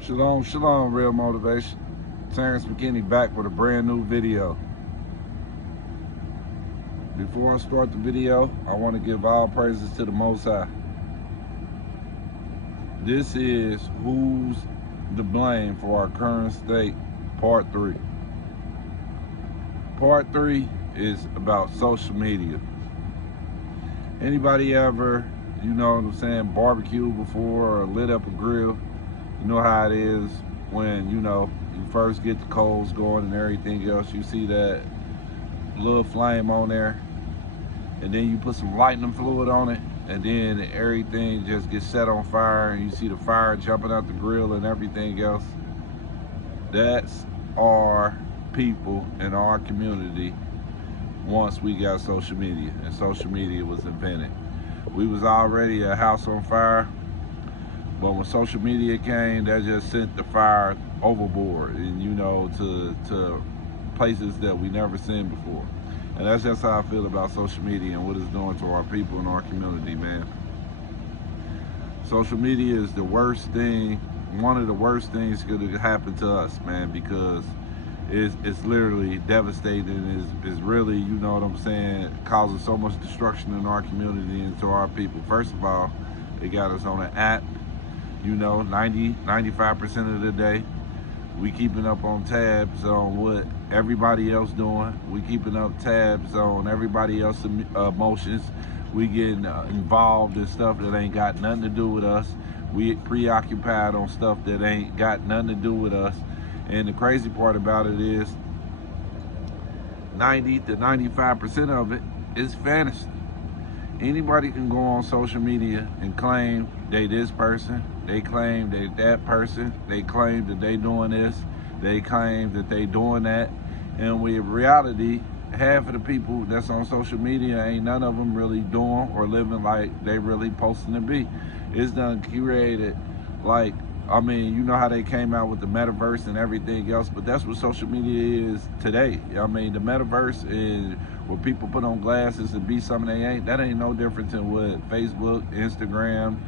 Shalom, shalom, real motivation. Terrence McKinney back with a brand new video. Before I start the video, I want to give all praises to the Most High. This is Who's to Blame for Our Current State, Part 3. Part 3 is about social media. Anybody ever, you know what I'm saying, barbecue before or lit up a grill? You know how it is when, you first get the coals going and everything else. You see that little flame on there, and then you put some lightning fluid on it, and then everything just gets set on fire, and you see the fire jumping out the grill and everything else. That's our people in our community once we got social media and social media was invented. We was already a house on fire, but when social media came, that just sent the fire overboard and, to places that we never seen before. And that's just how I feel about social media and what it's doing to our people in our community, man. Social media is the worst thing, one of the worst things that could happen to us, man, because it's literally devastating. It's really, you know what I'm saying, causing so much destruction in our community and to our people. First of all, it got us on an app, 95% of the day. We keeping up on tabs on what everybody else doing. We keeping up tabs on everybody else's emotions. We getting involved in stuff that ain't got nothing to do with us. We preoccupied on stuff that ain't got nothing to do with us. And the crazy part about it is 90 to 95% of it is fantasy. Anybody can go on social media and claim they this person, they claim they that person, they claim that they doing this, they claim that they doing that, and with reality, half of the people that's on social media ain't none of them really doing or living like they really posting to be. It's done curated like, you know how they came out with the metaverse and everything else, but that's what social media is today. The metaverse is where people put on glasses and be something they ain't. That ain't no different than what Facebook, Instagram,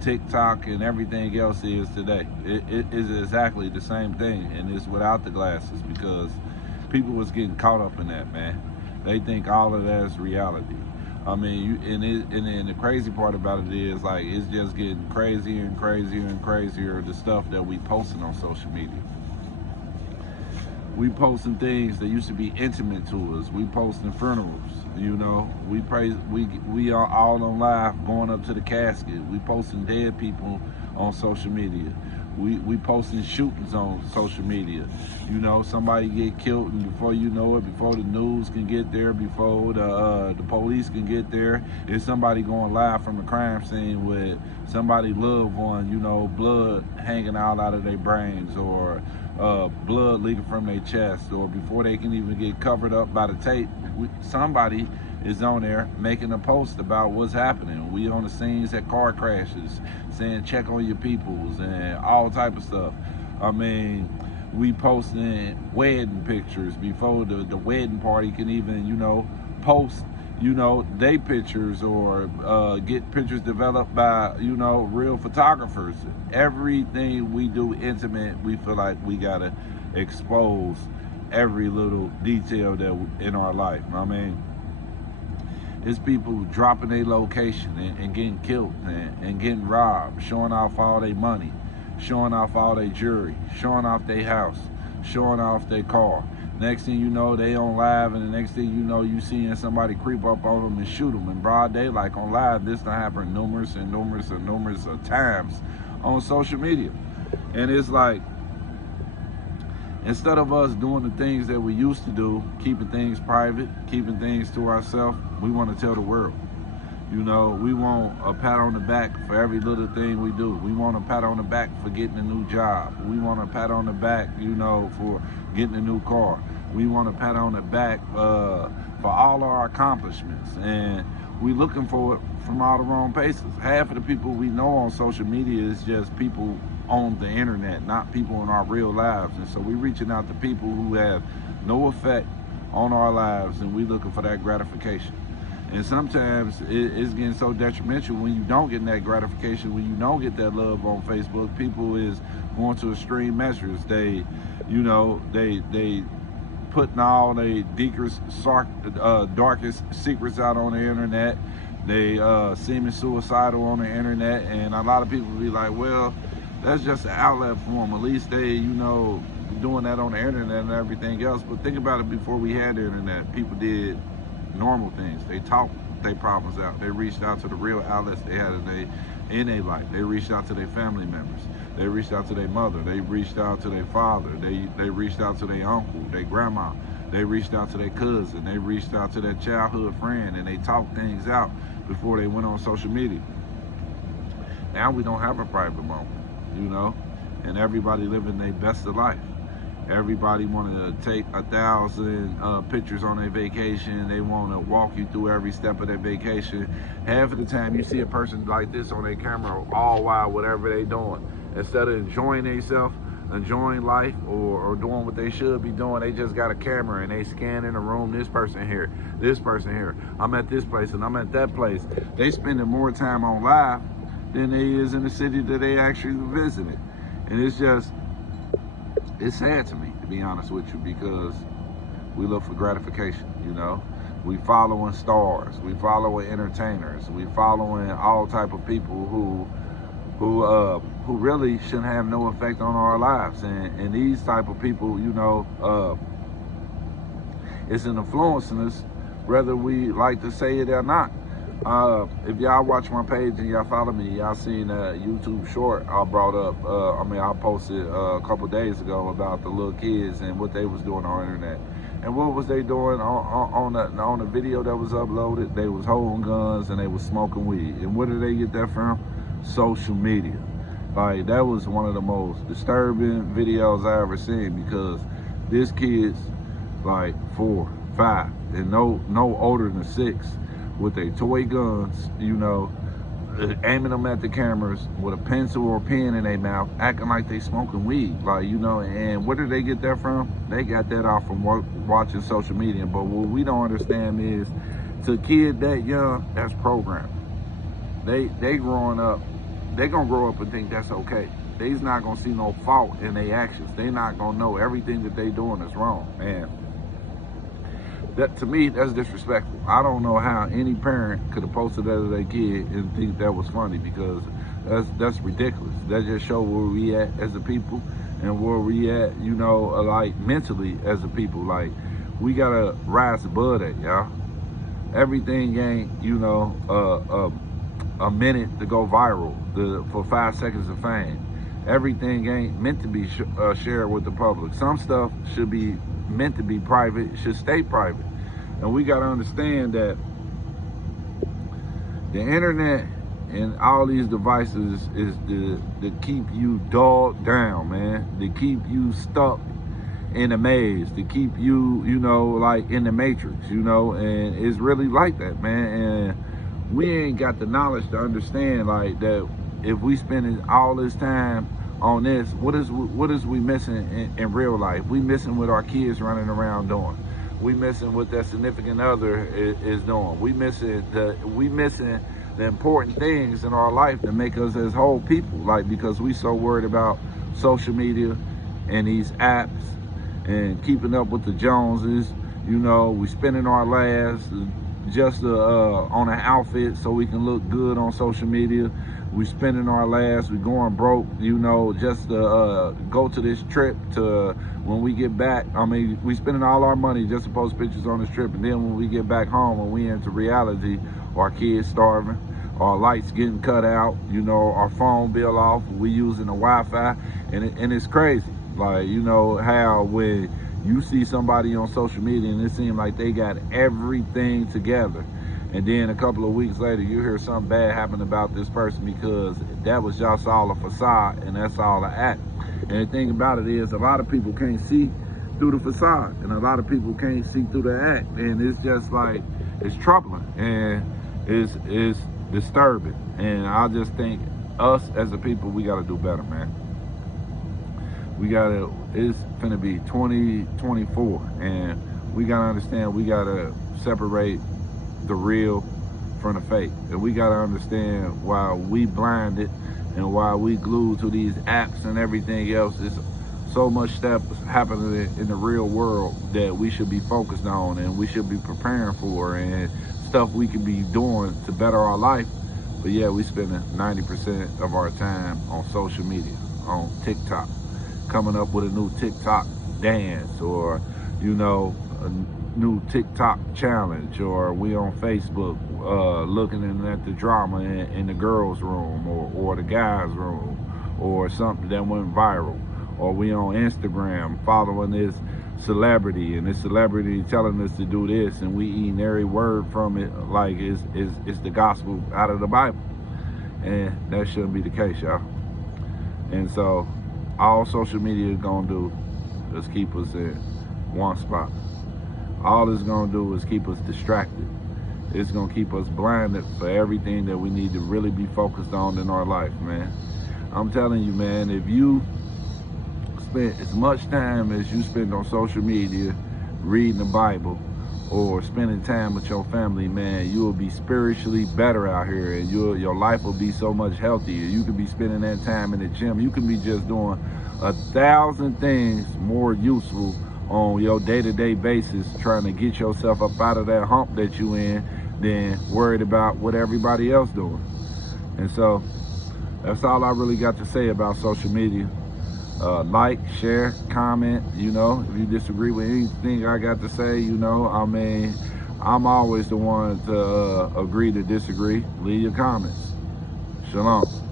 TikTok, and everything else is today. It is exactly the same thing, and it's without the glasses, because people was getting caught up in that, man. They think all of that is reality. And the crazy part about it is, like, it's just getting crazier and crazier and crazier, the stuff that we posting on social media. We posting things that used to be intimate to us. We posting funerals, we are all on live going up to the casket. We posting dead people on social media. We posting shootings on social media. Somebody get killed, and before you know it, before the news can get there, before the police can get there, is somebody going live from the crime scene with somebody loved one, blood hanging out of their brains, or blood leaking from their chest, or before they can even get covered up by the tape, somebody is on there making a post about what's happening. We on the scenes at car crashes, saying check on your peoples and all type of stuff. We posting wedding pictures before the wedding party can even, post, they pictures, or get pictures developed by, real photographers. Everything we do intimate, we feel like we gotta expose every little detail that in our life. It's people dropping their location and getting killed and getting robbed, showing off all their money, showing off all their jewelry, showing off their house, showing off their car. Next thing you know, they on live, and the next thing you know, you seeing somebody creep up on them and shoot them in broad daylight on live. This done happened numerous of times on social media. And it's like, instead of us doing the things that we used to do, keeping things private, keeping things to ourselves, we want to tell the world. We want a pat on the back for every little thing we do. We want a pat on the back for getting a new job. We want a pat on the back, for getting a new car. We want a pat on the back for all our accomplishments. And we looking for it from all the wrong places. Half of the people we know on social media is just people on the internet, not people in our real lives. And so we reaching out to people who have no effect on our lives, and we looking for that gratification. And sometimes it's getting so detrimental when you don't get that gratification, when you don't get that love on Facebook. People is going to extreme measures. They, you know, they putting all their darkest secrets out on the internet. They seeming suicidal on the internet, and a lot of people be like, well, that's just an outlet for them. At least they, you know, doing that on the internet and everything else. But think about it, before we had the internet, people did normal things. They talked their problems out. They reached out to the real outlets they had in their life. They reached out to their family members. They reached out to their mother. They reached out to their father. They reached out to their uncle, their grandma. They reached out to their cousin. They reached out to their childhood friend, and they talked things out before they went on social media. Now we don't have a private moment, you know, and everybody living their best of life. Everybody want to take 1,000 pictures on their vacation. They want to walk you through every step of their vacation. Half of the time you see a person like this on their camera all while whatever they doing. Instead of enjoying themselves, enjoying life, or doing what they should be doing, they just got a camera and they scan in a room. This person here, this person here. I'm at this place and I'm at that place. They spending more time on live than they is in the city that they actually visited. And it's sad to me, to be honest with you, because we look for gratification, you know. We following stars, we following entertainers, we following all type of people who really shouldn't have no effect on our lives. And these type of people, you know, it's an influencing us, whether we like to say it or not. If y'all watch my page and y'all follow me, y'all seen a YouTube short I brought up. I posted a couple days ago about the little kids and what they was doing on the internet. And what was they doing on the video that was uploaded? They was holding guns and they was smoking weed. And where did they get that from? Social media. Like, that was one of the most disturbing videos I ever seen, because this kid's like 4, 5, and no older than 6, with their toy guns, you know, aiming them at the cameras with a pencil or pen in their mouth, acting like they smoking weed, like, you know. And where did they get that from? They got that off from watching social media. But what we don't understand is, to a kid that young, that's programmed. They growing up, they gonna grow up and think that's okay. They's not gonna see no fault in their actions. They not gonna know everything that they doing is wrong, man. That, to me, that's disrespectful. I don't know how any parent could have posted that to their kid and think that was funny, because that's ridiculous. That just shows where we at as a people, and where we at, you know, like mentally as a people. Like, we gotta rise above that, y'all. Everything ain't, you know, a minute to go viral, for 5 seconds of fame. Everything ain't meant to be shared with the public. Some stuff should be meant to be private, should stay private. And we got to understand that the internet and all these devices is to keep you dogged down, man, to keep you stuck in a maze, to keep you, you know, like in the Matrix, you know. And it's really like that, man. And we ain't got the knowledge to understand, like, that if we spending all this time on this, what is we missing in real life? We missing what our kids running around doing. We missing what their significant other is doing. We missing the important things in our life that make us as whole people. Like, because we so worried about social media and these apps and keeping up with the Joneses, you know. We spending our last just on an outfit so we can look good on social media. We spending our last, we going broke, you know, just to go to this trip. To when we get back, I mean, we spending all our money just to post pictures on this trip. And then when we get back home, when we into reality, our kids starving, our lights getting cut out, you know, our phone bill off, we using the Wi-Fi, and it's crazy. Like, you know, how when you see somebody on social media and it seems like they got everything together, and then a couple of weeks later you hear something bad happen about this person, because that was just all a facade and that's all an act. And the thing about it is, a lot of people can't see through the facade, and a lot of people can't see through the act, and it's just like, it's troubling and it's disturbing. And I just think us as a people, we got to do better, man. It's finna be 2024, and we gotta understand, we gotta separate the real from the fake. And we gotta understand, while we blinded And while we glued to these apps and everything else, it's so much stuff happening in the real world that we should be focused on and we should be preparing for, and stuff we can be doing to better our life. But yeah, we spending 90% of our time on social media, on TikTok, coming up with a new TikTok dance, or, you know, a new TikTok challenge, or we on Facebook looking at the drama in the girls' room or the guys' room, or something that went viral. Or we on Instagram following this celebrity, and this celebrity telling us to do this, and we eating every word from it like it's the gospel out of the Bible. And that shouldn't be the case, y'all. And so all social media is gonna do is keep us in one spot. All it's gonna do is keep us distracted. It's gonna keep us blinded for everything that we need to really be focused on in our life, man. I'm telling you, man, if you spend as much time as you spend on social media reading the Bible or spending time with your family, man, you will be spiritually better out here, and your life will be so much healthier. You could be spending that time in the gym. You can be just doing 1,000 things more useful on your day-to-day basis, trying to get yourself up out of that hump that you in, than worried about what everybody else doing. And so that's all I really got to say about social media. Like, share, comment, you know, if you disagree with anything I got to say, you know, I mean, I'm always the one to agree to disagree. Leave your comments. Shalom.